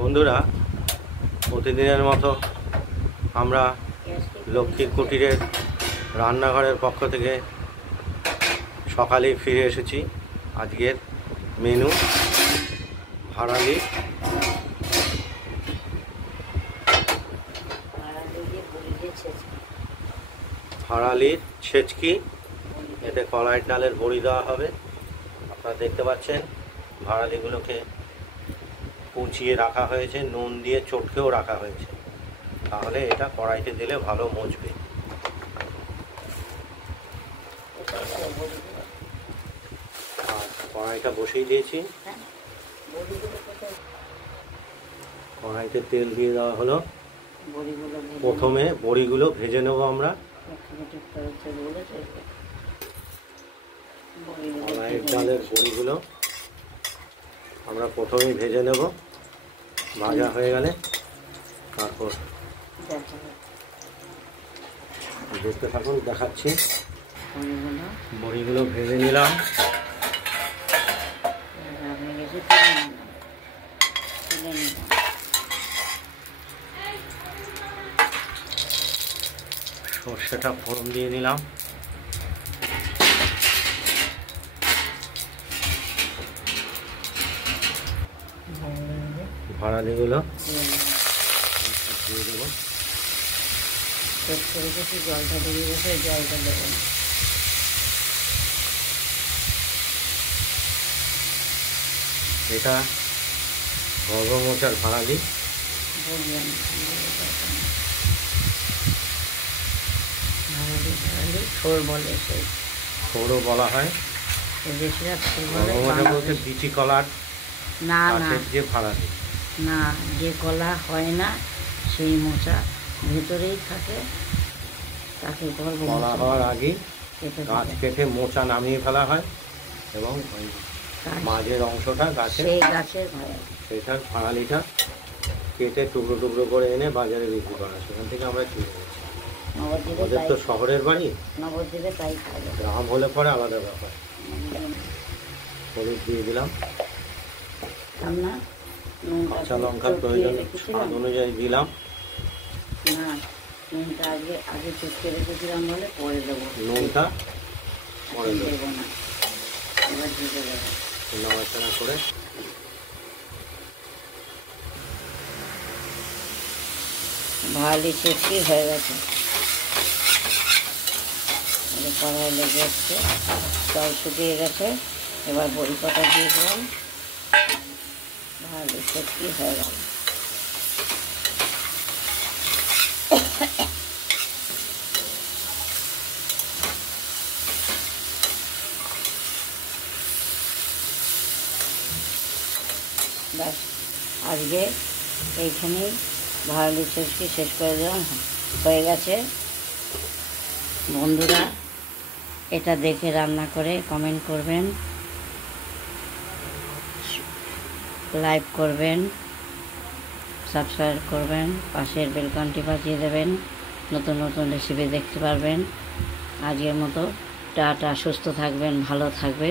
বন্ধুরা, প্রতিদিনের মতো আমরা লক্ষ্মীর কুটিরের রান্নাঘরের পক্ষ থেকে সকালেই ফিরে এসেছি। আজকের মেনু ভাড়ালির ছেচকি। এতে কলাইয়ের ডালের বড়ি দেওয়া হবে। আপনারা দেখতে পাচ্ছেন ভাড়ালিগুলোকে কুচিয়ে রাখা হয়েছে, নুন দিয়ে চটকেও রাখা হয়েছে, তাহলে এটা কড়াইতে দিলে ভালো মজবে। আর কড়াইটা বসিয়ে দিয়েছি, কড়াইতে তেল দিয়ে দেওয়া হলো। প্রথমে বড়িগুলো ভেজে নেব আমরা। কলাইয়ের ডালের বড়িগুলো আমরা প্রথমেই ভেজে নেব। ভাজা হয়ে গেলে তারপর দেখতে থাকুন, দেখাচ্ছি। বড়িগুলো ভেজে নিলাম। সর্ষেটা ফোড়ন দিয়ে নিলাম। ভাড়ালিগুলো দিয়ে দেবো। জলটা দিয়ে বসে জলটা দেবো। এটা গর্ভমোচার ভাড়ালি। ছোড়ও বলা হয়। গর্ভমোচা বলতে বিচি কলার না না যে ভাড়ালি না, যে কলা হয় না সেই মোচা ভেতরেই থাকে, তাকে কলা হওয়ার আগে গাছ কেটে মোচা নামিয়ে ফেলা হয় এবং ওই মাঝের অংশটা গাছের সেইটার ভাড়ালিটা কেটে টুকরো টুকরো করে এনে বাজারে বিক্রি করা। সেখান থেকে আমরা কিনে নিচ্ছি। আমাদের তো শহরের বাড়ি, নবদ্বীপে তাই গ্রাম হলে পরে আলাদা ব্যাপার। হলুদ দিয়ে দিলাম, কাঁচা লঙ্কার প্রয়োজন স্বাদ অনুযায়ী দিলাম। না, নুনটা আগে চুটকে রেখেছিলাম বলে পরে দেবো। নুনটা পরে দেবো না, এবার দিয়ে দেবো। নাড়াচাড়া করে ভালো ছেচকি হয়ে গেছে। কড়াই লেগে এসছে, জল শুকিয়ে গেছে। এবার বড়ি কটা দিয়ে দিলাম। ভালো ছেচকি হয়ে গেল। ব্যাস, আজকে এইখানেই ভাড়ালি ছেচকি শেষ করে দিলাম। হয়ে গেছে। বন্ধুরা, এটা দেখে রান্না করে কমেন্ট করবেন, লাইক করবেন, সাবস্ক্রাইব করবেন, পাশের বেলকনটি বাজিয়ে দেবেন। নতুন নতুন রেসিপি দেখতে পারবেন। আজকের মতো টাটা, সুস্থ থাকবেন, ভালো থাকবেন।